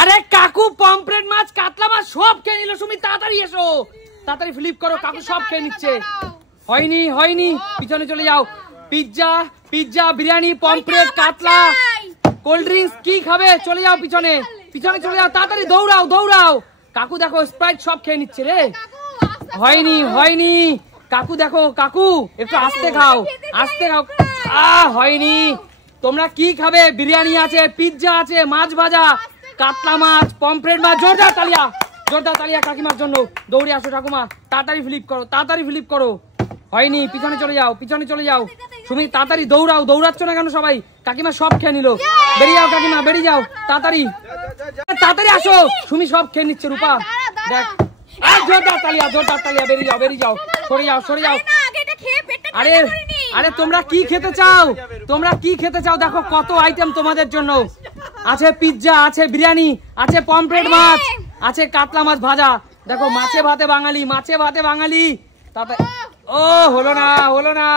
আরে কাকু পমফ্রেট মাছ কাতলা মাছ সব খেয়ে নিল। সুমি তাড়াতাড়ি এসো, তাড়াতাড়ি ফ্লিপ করো, কাকু সব খেয়ে নিচ্ছে। হয়নি হয়নি, পিছনে চলে যাও। পিৎজা পিৎজা বিরিয়ানি পমফ্রেট কাতলা কোল্ড ড্রিঙ্কস কি খাবে? চলে যাও পিছনে, পিছনে চলে যাও, তাড়াতাড়ি দৌড়াও দৌড়াও। কাকু দেখো স্প্রাইট সব খেয়ে নিচ্ছে রে। হয়নি হয়নি কাকু, দেখো কাকু একটু আস্তে খাও, আস্তে খাও। হয়নি। তোমরা কি খাবে? বিরিয়ানি আছে, পিৎজা আছে, মাছ ভাজা, কাতলা মাছ, পমফ্রেট মাছ। জোরদার তালিয়া, জোরদার তালিয়া কাকিমার জন্য। দৌড়ে আসো ঠাকুমা, তাড়াতাড়ি ফ্লিপ করো, তাড়াতাড়ি ফ্লিপ করো। হয়নি, পিছনে চলে যাও, পিছনে চলে যাও। সুমি তাড়াতাড়ি দৌড়াও, দৌড়াচ্ছ না কেন সবাই? কাকিমা সব খেয়ে নিল। বেরিয়ে যাও কাকিমা, বেরিয়ে যাও তাড়াতাড়ি, তাড়াতাড়ি আসো। সুমি সব খেয়ে নিচ্ছে। রূপা দেখ, জোরদার তালিয়া, জোরদার তালিয়া। বেরিয়ে যাও, বেরিয়ে যাও, সরে যাও, সরে যাও। আরে আরে তোমরা কি খেতে চাও? তোমরা কি খেতে চাও? দেখো কত আইটেম তোমাদের জন্য আছে। পিৎজা আছে, বিরিয়ানি আছে, পমফ্রেট মাছ আছে, কাতলা মাছ ভাজা। দেখো মাছে ভাতে বাঙালি, মাছে ভাতে বাঙালি। তাতে ও হলো না, হলো না।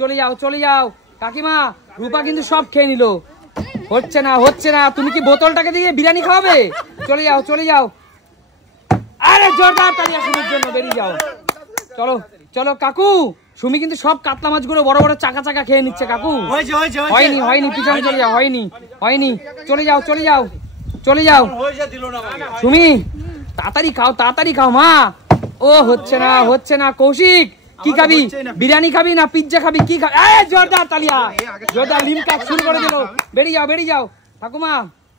চলে যাও, চলে যাও কাকিমা। রূপা কিন্তু সব খেয়ে নিল। হচ্ছে না, হচ্ছে না। তুমি কি বোতলটাকে দিয়ে বিরিয়ানি খাওয়াবে? চলে যাও, চলে যাও। আরে জোরদার তালিয়া সুমির জন্য। বেরিয়ে যাও, চলো চলো কাকু। সুমি কিন্তু সব কাতলা মাছগুলো বড় বড় চাকা চাকা খেয়ে নিচ্ছে। কাকু হয়নি হয়নি, পিছনে চলে যাও। হয়নি হয়নি, চলে যাও, চলে যাও, চলে যাও। সুমি তাড়াতাড়ি খাও, তাড়াতাড়ি খাও মা। ও হচ্ছে না, হচ্ছে না। কৌশিক কি খাবি? বিরিয়ানি খাবি না পিৎজা খাবি? কি খাবি? জোরদার তালিয়া, জোরদার। লিমকা শুরু করে দিল। বেরিয়ে যাও, বেরিয়ে যাও ঠাকুমা,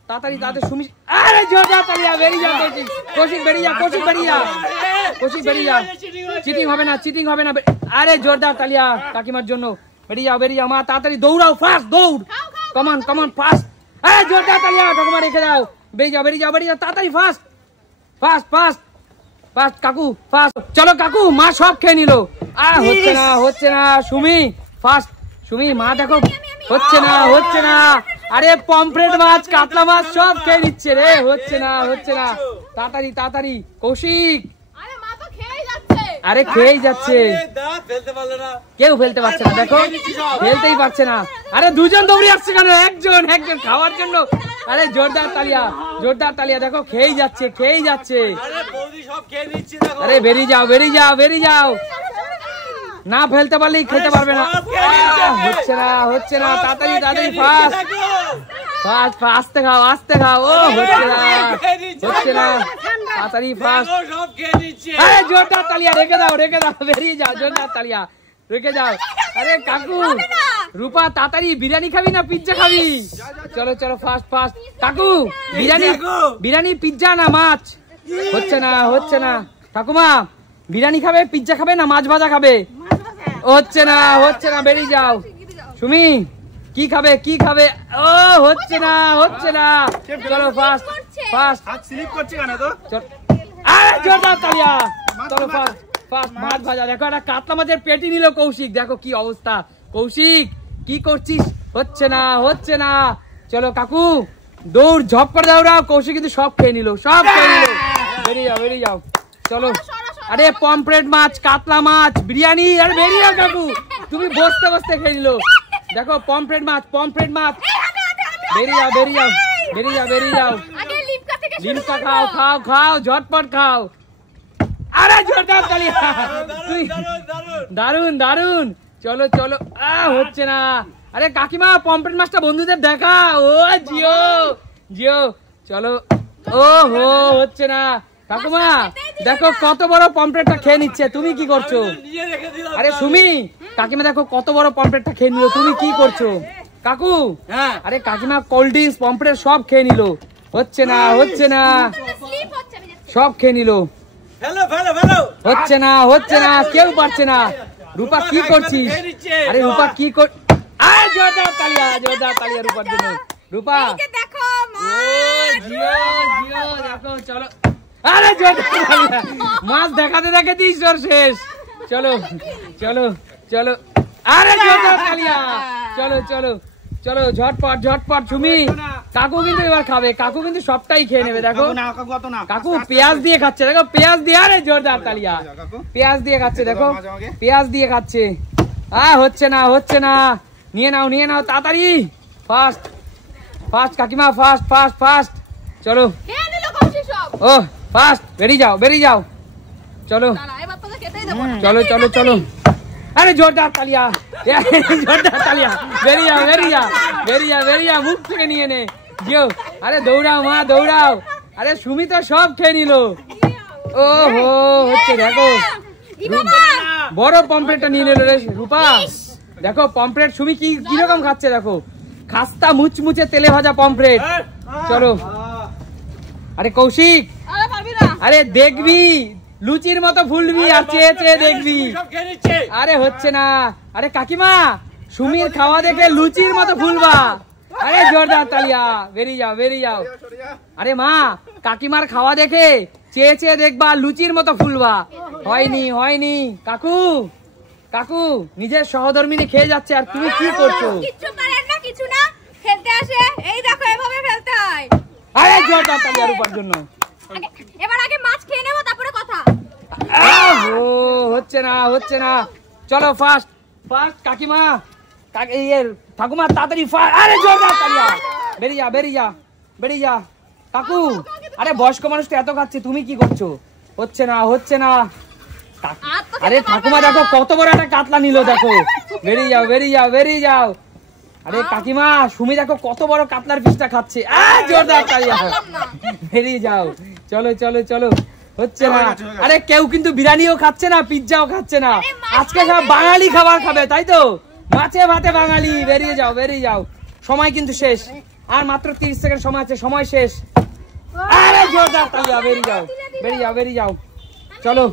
তাড়াতাড়ি তাড়াতাড়ি। সুমি আরে জোরদার তালিয়া। বেরিয়ে যাও কৌশিক, কৌশিক বেরিয়ে যাও, কৌশিক বেরিয়ে যাও, কৌশিক বেরিয়ে যাও। চিটিং হবে না, চিটিং হবে না। আরে জোরদার তালিয়া কাকিমার জন্য। বেরিয়ে যাও, বেরিয়ে যাও মা, তাড়াতাড়ি দৌড়াও, ফাস্ট দৌড়। কমান কমান ফাস্ট। আরে জোরদার তালিয়া ঠাকুমা, রেখে দাও। বেরিয়ে যাও, বেরিয়ে যাও, বেরিয়ে যাও, তাড়াতাড়ি ফাস্ট ফাস্ট ফাস্ট ফাস্ট। কাকু ফাস্ট। চলো কাকু, মা সব খেয়ে নিল। হচ্ছে না, হচ্ছে না। সুমি ফাস্ট। সুমি মা দেখো, হচ্ছে না, হচ্ছে না। আরে পমফ্রেট মাছ কাতলা মাছ সব খেয়ে নিচ্ছে রে। হচ্ছে না, হচ্ছে না। তাড়াতাড়ি তাড়াতাড়ি। কৌশিক আরে খেয়েই যাচ্ছে, কেউ ফেলতে পারছে না। দেখো ফেলতেই পারছে না। আরে দুজন দৌড়ে আসছে কেন? একজন একজন খাওয়ার জন্য। আরে জোরদার তালিয়া, জোরদার তালিয়া। দেখো খেয়েই যাচ্ছে, খেয়েই যাচ্ছে। আরে বেরিয়ে যাও, বেরিয়ে যাও, বেরিয়ে যাও। না ফেলতে পারলেই খেতে পারবে না। হচ্ছে না, হচ্ছে না। তাড়াতাড়ি তাড়াতাড়ি ফাস্ট ফাস্ট ফাস্ট। আস্তে খাও, আস্তে খাও। ও হচ্ছে না, হচ্ছে না। তাড়াতাড়ি ফাস্ট। আরে জোরদার তালিয়া, রেখে দাও, রেখে দাও। বেরিয়ে যাও, জোরদার তালিয়া, রেখে যাও। আরে কাকু রূপা তাড়াতাড়ি, বিরিয়ানি খাবি না পিৎজা খাবি? চলো চলো ফাস্ট ফাস্ট। কাকু বিরিয়ানি, বিরিয়ানি পিৎজা না মাছ? হচ্ছে না, হচ্ছে না। ঠাকুমা বিরিয়ানি খাবে, পিৎজা খাবে না মাছ ভাজা খাবে? হচ্ছে না, হচ্ছে না। বেরিয়ে যাও। সুমি কি খাবে, কি খাবে? ও হচ্ছে না, হচ্ছে না। চলো ফাস্ট ফাস্ট। স্লিপ করছে কেন তো? আরে জোরদার তালিয়া। চলো ফাস্ট ফাস্ট। মাছ ভাজা। দেখো একটা কাতলা মাছের পেটি নিল কৌশিক। দেখো কি অবস্থা। কৌশিক কি করছিস? হচ্ছে না, হচ্ছে না। চলো কাকু দৌড়, ঝপ করে দৌড়াও। কৌশিক কিন্তু সব খেয়ে নিল, সব খেয়ে নিল। বেরিয়ে যাও, বেরিয়ে যাও। চলো। আরে পমফ্রেট মাছ কাতলা মাছ বিরিয়ানি। আরে বেরিয়ে যাও কাকু, তুমি বসতে বসতে খেয়ে নিল। দেখো পমফ্রেট মাছ, পমফ্রেট মাছ। বেরিয়ে যাও, বেরিয়ে যাও, বেরিয়ে যাও, বেরিয়ে যাও। লিমকা খাও, খাও খাও, ঝটপট খাও। আরে জোরদার তালিয়া। দারুন দারুন। চলো চলো। হচ্ছে না। আরে কাকিমা পমফ্রেট মাছটা বন্ধুদের দেখা। ও জিও জিও। চলো। ও হো হচ্ছে না। কাকুমা দেখো কত বড় পমফ্রেটটা খেয়ে নিচ্ছে, তুমি কি করছো? আরে সুমি কাকিমা দেখো কত বড় পমফ্রেটটা খেয়ে নিল, তুমি কি করছো? কাকু আরে কাকিমা কোল্ড ড্রিঙ্কস পমফ্রেট সব খেয়ে নিল। হচ্ছে না, হচ্ছে না। সব খেয়ে নিল। হচ্ছে না, হচ্ছে না। কেউ পারছে না। রূপা কি করছিস? আরে রূপা কি কর? আরে জোরদার তালিয়া, জোরদার তালিয়া রূপার জন্য। রূপা দেখো জিও জিও দেখো। চলো। আরে জোরদার তালিয়া। মাছ দেখাতে দেখাতে ঈশ্বর শেষ। চলো চলো চলো। আরে জোরদার তালিয়া। চলো চলো চলো। ঝটপট ঝটপট। সুমি কাকু কিন্তু এবার খাবে, কাকু কিন্তু সবটাই খেয়ে নেবে। দেখো কাকু পেঁয়াজ দিয়ে খাচ্ছে, দেখো পেঁয়াজ দিয়ে। আরে জোরদার তালিয়া। পেঁয়াজ দিয়ে খাচ্ছে, দেখো পেঁয়াজ দিয়ে খাচ্ছে। হচ্ছে না, হচ্ছে না। নিয়ে নাও, নিয়ে নাও তাড়াতাড়ি। ফাস্ট ফাস্ট কাকিমা, ফাস্ট ফাস্ট ফাস্ট। চলো ও ফাস্ট বেরিয়ে যাও বেরিয়ে যাও চলো চলো চলো চলো আরে জোরদার তালিয়া জোরদার তালিয়া বেরিয়ে যাও বেরিয়ে যাও বেরিয়ে যাও বেরিয়ে যাও মুখ থেকে নিয়ে নে জিও আরে দৌড়াও মা দৌড়াও আরে সুমি তো সব খেয়ে নিল ও হো হচ্ছে দেখো বড় পমফ্রেটটা নিয়ে নিল রে রূপা দেখো পমফ্রেট সুমি কি কিরকম খাচ্ছে দেখো খাস্তা মুচমুচে তেলে ভাজা পমফ্রেট চলো আরে কৌশিক আরে দেখবি লুচির মতো ফুলবি আর চেয়ে চেয়ে দেখবি আরে হচ্ছে না আরে কাকিমা সুমির খাওয়া দেখে লুচির মতো ফুলবা আরে জোরদার তালিয়া বেরিয়ে যাও বেরিয়ে যাও আরে মা কাকিমার খাওয়া দেখে চেয়ে চেয়ে দেখবা লুচির মতো ফুলবা হয়নি হয়নি কাকু কাকু নিজের সহধর্মিনী খেয়ে যাচ্ছে আর তুমি কি করছো কিছু পারেন না কিছু না খেলতে আসে এই দেখো এভাবে ফেলতে হয় আরে জোরদার তালিয়া রূপার জন্য এবার আগে মাছ খেয়ে নেব তারপরে কথা ও হচ্ছে না হচ্ছে না চলো ফাস্ট ফাস্ট কাকিমা ঠাকুমা তাড়াতাড়ি আরে জোরদার তালিয়া বেরিয়ে যা বেরিয়ে যা বেরিয়ে যা কাকু আরে বয়স্ক মানুষ তো এত খাচ্ছে তুমি কি করছো হচ্ছে না হচ্ছে না আরে ঠাকুমা দেখো কত বড় একটা কাতলা নিল দেখো বেরিয়ে যাও বেরিয়ে যাও বেরিয়ে যাও আরে কাকিমা সুমি দেখো কত বড় কাতলার পিসটা খাচ্ছে জোরদার তালিয়া বেরিয়ে যাও চলো চলো চলো হচ্ছে না আরে কেউ কিন্তু বিরিয়ানিও খাচ্ছে না পিজ্জাও খাচ্ছে না আজকে সব বাঙালি খাবার খাবে তাই তো মাছে ভাতে বাঙালি বেরিয়ে যাও বেরিয়ে যাও সময় কিন্তু শেষ আর মাত্র 30 সেকেন্ড সময় আছে সময় শেষ আরে জোরদার তালিয়া বেরিয়ে যাও বেরিয়ে যাও বেরিয়ে যাও চলো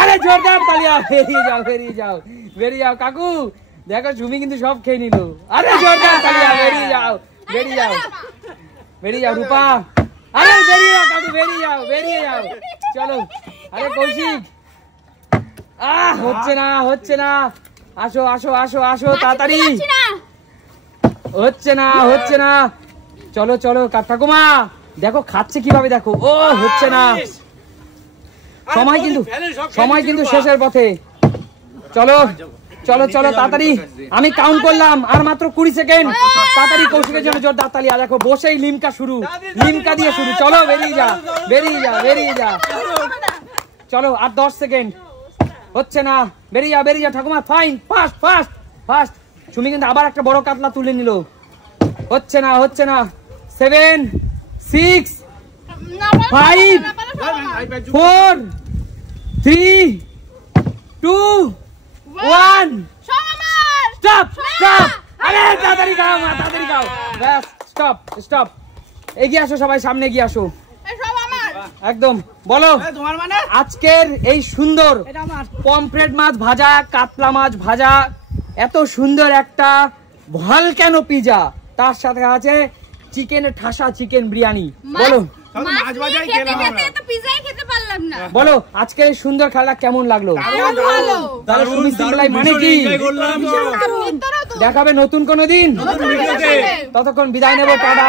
আরে জোরদার তালিয়া বেরিয়ে যাও বেরিয়ে যাও বেরিয়ে যাও কাকু দেখো সুমি কিন্তু সব খেয়ে নিল আরে জোরদার তালিয়া বেরিয়ে যাও বেরিয়ে যাও বেরিয়ে যাও রূপা আরে বেরিয়ে যাও কাকু বেরিয়ে যাও বেরিয়ে যাও চলো আরে কৌশিক হচ্ছে না আসো আসো আসো আসো তাড়াতাড়ি হচ্ছে না চলো চলো ঠাকুমা দেখো খাচ্ছে কিভাবে দেখো ও হচ্ছে না সময় কিন্তু শেষের পথে চলো চলো চলো তাড়াতাড়ি আমি কাউন্ট করলাম আর মাত্র 20 সেকেন্ড তাড়াতাড়ি কৌশিকের জন্য জোরদার তালিয়া দেখো বসেই লিমকা শুরু লিমকা দিয়ে শুরু চলো বেরিয়ে যা বেরিয়ে যা বেরিয়ে যা চলো আর 10 সেকেন্ড হচ্ছে না বেরিয়ে যা ঠাকুমা fine fast fast fast Sumi কিন্তু আবার একটা বড় কাতলা তুলে নিল হচ্ছে না 7 6 5 4 3 2 1 স্টপ স্টপ আরে তাড়াতাড়ি খাও মা তাড়াতাড়ি খাও ব্যাস স্টপ স্টপ এগিয়ে আসো সবাই সামনে এগিয়ে আসো একদম বলো তোমার মানে আজকের এই সুন্দর পমফ্রেট মাছ ভাজা কাতলা মাছ ভাজা এত সুন্দর একটা ভলক্যানো পিজা তার সাথে আছে চিকেনের ঠাসা চিকেন বিরিয়ানি বলো বলো আজকের এই সুন্দর খেলা কেমন লাগলো মানে কি দেখাবে নতুন কোনো দিন ততক্ষণ বিদায় নেবো টাটা।